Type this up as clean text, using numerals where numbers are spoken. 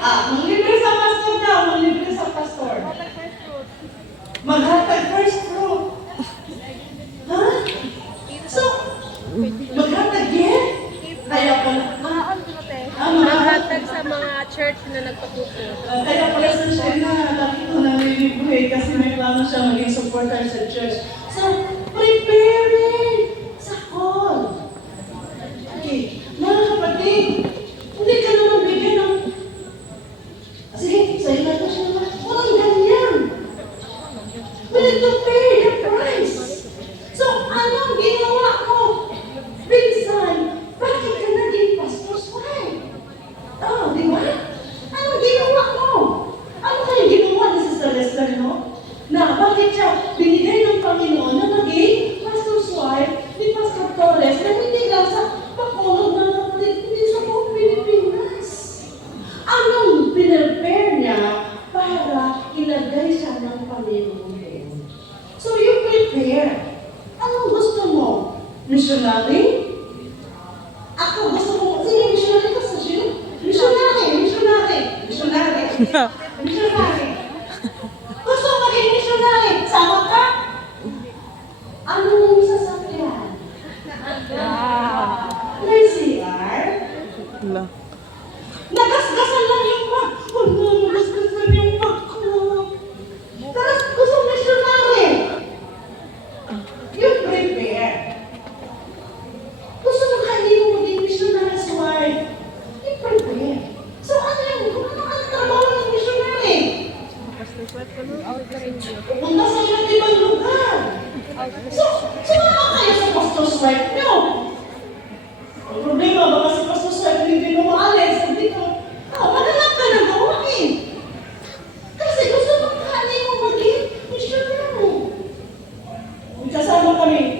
Manglibre sa pastor daw, manglibre sa pastor. Maghatag first fruit. Ha? So, maghatag yan? Kaya pala, Maghatag sa mga church na nagpatuto. kaya pala sa siya na laki ko nanilibre kasi may plano siya maging supporter sa church. So, preparing sa call. Okay, mga kapatid, hindi ka naman bigyan ng sige, sa'yo na siya naman. Walang ganyan. We need to pay the price. So, anong ginawa ko? Pinsan, bakit ka naging pastor's wife? Oh, di ba? Anong ginawa mo? Ano kayo ginawa ni Sister Lester, no? Na bakit siya binigay ng Panginoon na naging pastor's wife ni Pastor Torres na hindi lang sa Bacolod na kapatid, hindi sa buong Pilipinas. Anong pinrepare niya para ilagay siya ng Panginoon? So you prepare. Anong gusto mo? Missionary? Ako gusto mo, sige, missionary ka sa Jew? Missionary. Gusto mo maging missionary? Sama ka? Ano mong sasakyan? May CR? Wala. Nagasgasan lang yung bag. Nagasgasan yung bag ko. Tapos gusto missionary. You prepare. Gusto mo hindi mo maging missionary's wife. You prepare. So ano yun? Kung ano trabaho ng missionary? Pupunta sa iba't ibang lugar. So ano kayo sa pastor's wife nyo? Ang problema, baka si pastor's wife hindi mo maalis. Hindi ko, madalap ka na gawain. Kasi gusto mo hindi mo maging missionary. Kasama kami.